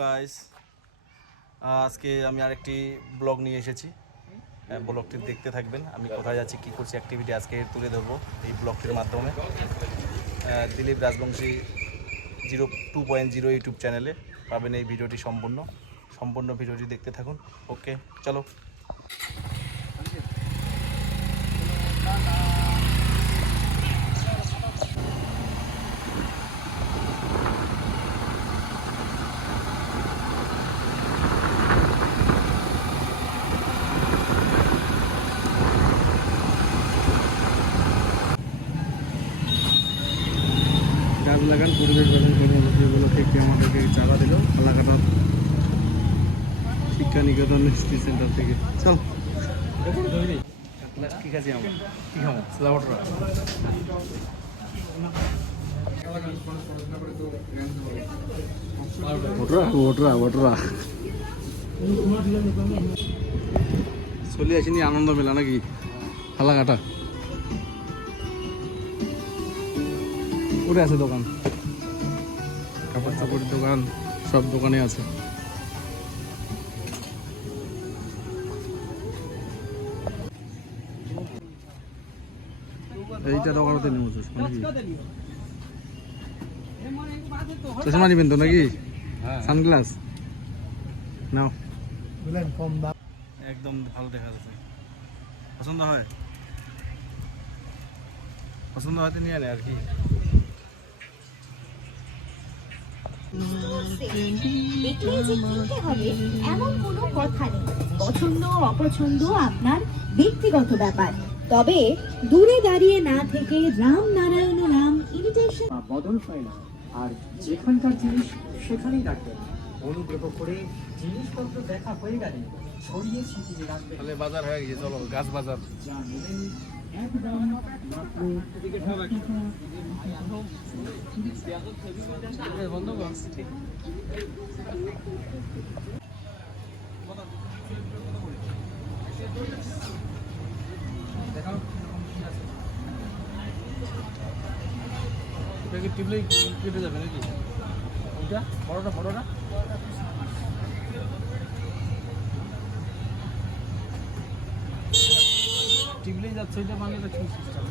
Guys, আজকে আমি আরেকটি ব্লগ নিয়ে এসেছি। ব্লগটি দেখতে থাকবেন। আমি কোথায় যাচ্ছি, কী করছি, অ্যাক্টিভিটি আজকে তুলে ধরবো এই ব্লগটির মাধ্যমে। দিলীপ রাজবংশী 2.0 ইউটিউব চ্যানেলে পাবেন এই ভিডিওটি সম্পূর্ণ ভিডিওটি দেখতে থাকুন। ওকে, চলো। গাছ লাগান, পরিবেশ বাঁচান, কর্মসূচিগুলো থেকে আমাদেরকে চাঁদা দিল ফালাকাটার শিক্ষা নিকেতন স্ট্রি সেন্টার থেকে। চল, ঠিক আছে। আমার কি খাবো? বটরা চলে আসিনি আনন্দ মেলা নাকি ফালাকাটা? ওরে আছে দোকান, কাপড় চাপড়ের দোকান, সব দোকানে আছে। এইটা দোকানতে নেমেছিস নাকি? চশমা নিবেন তো নাকি? সানগ্লাস নাও, একদম ভালো দেখা যাচ্ছে। পছন্দ হয়তো নিয়ে নেয় আর কি। দেখলেই যে কিনতে হবে এমন কোনো কথা নেই। পছন্দ অপছন্দ আপনার ব্যক্তিগত ব্যাপার। তবে দূরে দাঁড়িয়ে না থেকে রাম নারায়ণ রাম ইমিটেশন বদল হয় না, আর যেখানকার জিনিস সেখানেই রাখবেন। অনুগ্রহ করে জিনিসপত্র দেখা হয়ে গেলে ছড়িয়ে ছিটিয়ে রাখবেন। তাহলে বাজার হয়ে গিয়ে চলো, গাছ বাজার। যা নেবেন একদম মাত্র বন্ধ কর। এটাকে টিপলেই কেটে যাবে নাকি? ওইটা বড়টা টিপলেই যাচ্ছে। ওইটা মানে এটা কি সিস্টেম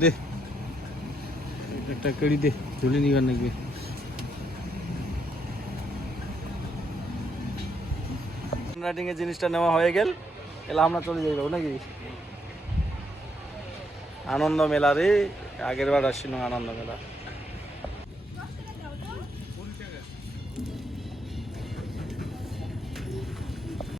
দে? একটা কেড়ি দে, ঝুলে নিবার নাকি? রাইডিং এর জিনিসটা নেওয়া হয়ে গেল, এলা আমরা চলে যাইব নাকি আনন্দ মেলা রে। আগের বার আসছিল আনন্দ মেলা।